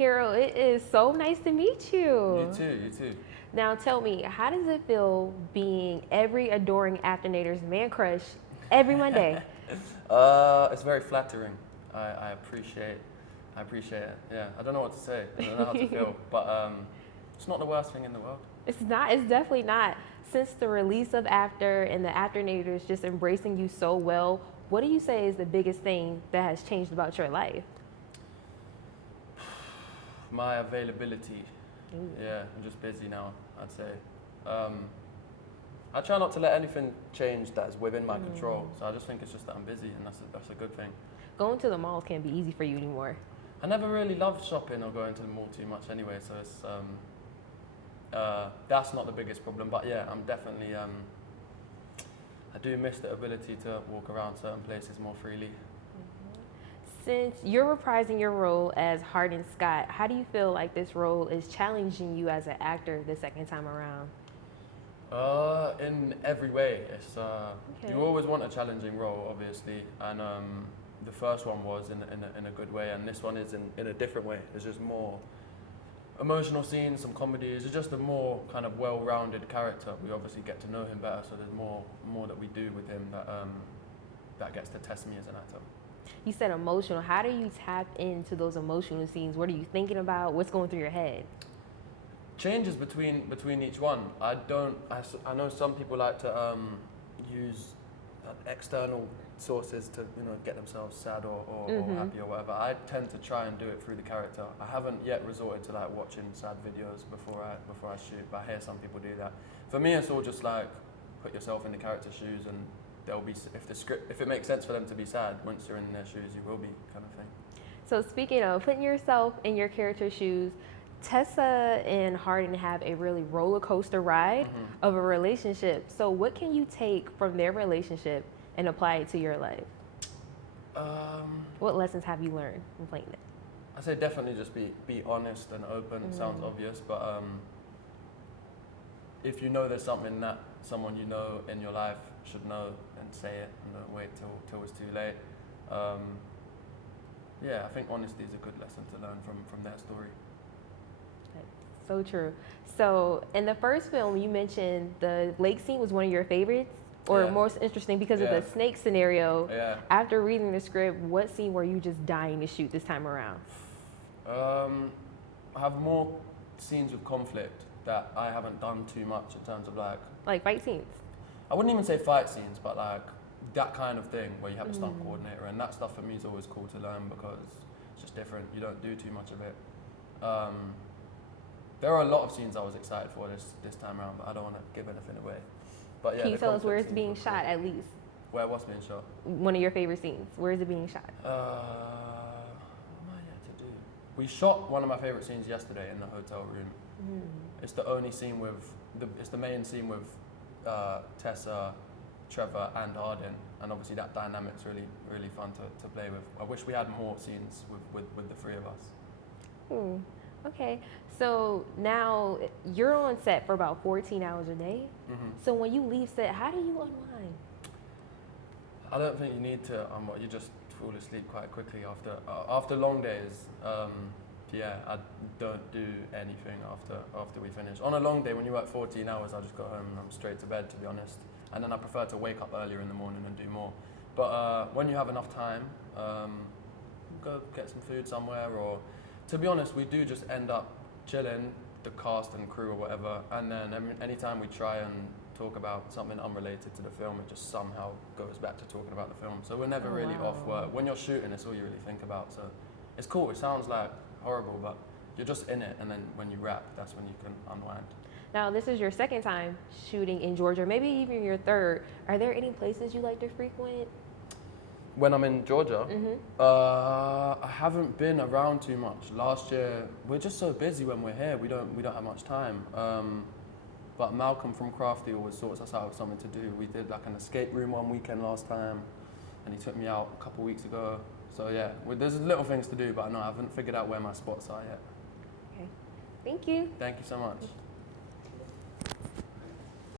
Hero, it is so nice to meet you. You too, you too. Now tell me, how does it feel being every adoring Afternator's man crush every Monday? It's very flattering. I appreciate it. Yeah, I don't know what to say. I don't know how to feel, but it's not the worst thing in the world. It's not. It's definitely not. Since the release of After and the Afternators just embracing you so well, what do you say is the biggest thing that has changed about your life? My availability. Ooh. Yeah, I'm just busy now, I'd say. I try not to let anything change that is within my control. So I just think it's just that I'm busy, and that's a good thing. Going to the malls can't be easy for you anymore. I never really loved shopping or going to the mall too much anyway, so it's that's not the biggest problem. But yeah, I'm definitely I do miss the ability to walk around certain places more freely. Since you're reprising your role as Hardin Scott, how do you feel like this role is challenging you as an actor the second time around? In every way, it's Okay. you always want a challenging role, obviously, and the first one was in a good way, and this one is in a different way. There's just more emotional scenes, some comedies. It's just a more kind of well-rounded character. We obviously get to know him better, so there's more that we do with him that gets to test me as an actor. You said emotional. How do you tap into those emotional scenes? What are you thinking about? What's going through your head? Changes between each one. I know some people like to use external sources to get themselves sad or happy or whatever. I tend to try and do it through the character. I haven't yet resorted to like watching sad videos before I shoot, but I hear some people do that. For me, it's all just like put yourself in the character's shoes, and they'll be, if it makes sense for them to be sad, once you're in their shoes, you will be, kind of thing. So speaking of putting yourself in your character's shoes, Tessa and Hardin have a really roller coaster ride of a relationship. So what can you take from their relationship and apply it to your life? What lessons have you learned from playing it? I say definitely just be honest and open. It sounds obvious, but if you know there's something that someone you know in your life should know, then say it and don't wait till it's too late. Yeah, I think honesty is a good lesson to learn from their story. So true. So in the first film, you mentioned the lake scene was one of your favorites or most interesting because of the snake scenario. Yeah. After reading the script, what scene were you just dying to shoot this time around? I have more scenes with conflict that I haven't done too much in terms of like fight scenes. I wouldn't even say fight scenes, but like that kind of thing where you have a stunt coordinator, and that stuff for me is always cool to learn because it's just different. You don't do too much of it. There are a lot of scenes I was excited for this time around, but I don't want to give anything away. But yeah, can you tell us where it's being shot at least? Where what's being shot? One of your favorite scenes. Where is it being shot? What am I yet to do? We shot one of my favorite scenes yesterday in the hotel room. It's the only scene it's the main scene with Tessa, Trevor, and Hardin, and obviously that dynamic's really fun to play with. I wish we had more scenes with the three of us. Okay, so now you're on set for about 14 hours a day. So when you leave set, how do you unwind? I don't think you need to. You just fall asleep quite quickly after long days. Yeah, I don't do anything after we finish. On a long day, when you work 14 hours, I just go home and I'm straight to bed, to be honest. And then I prefer to wake up earlier in the morning and do more. But when you have enough time, go get some food somewhere, or to be honest, we do just end up chilling, the cast and crew or whatever, and then anytime we try and talk about something unrelated to the film, it just somehow goes back to talking about the film. So we're never really off work. When you're shooting, it's all you really think about. So it's cool. It sounds like horrible, but you're just in it, and then when you wrap, that's when you can unwind. Now, this is your second time shooting in Georgia, maybe even your third. Are there any places you like to frequent? When I'm in Georgia, I haven't been around too much. Last year, we're just so busy when we're here. We don't have much time. But Malcolm from Crafty always sorts us out with something to do. We did like an escape room one weekend last time, and he took me out a couple weeks ago. So yeah, there's little things to do, but I haven't figured out where my spots are yet. Okay, thank you. Thank you so much.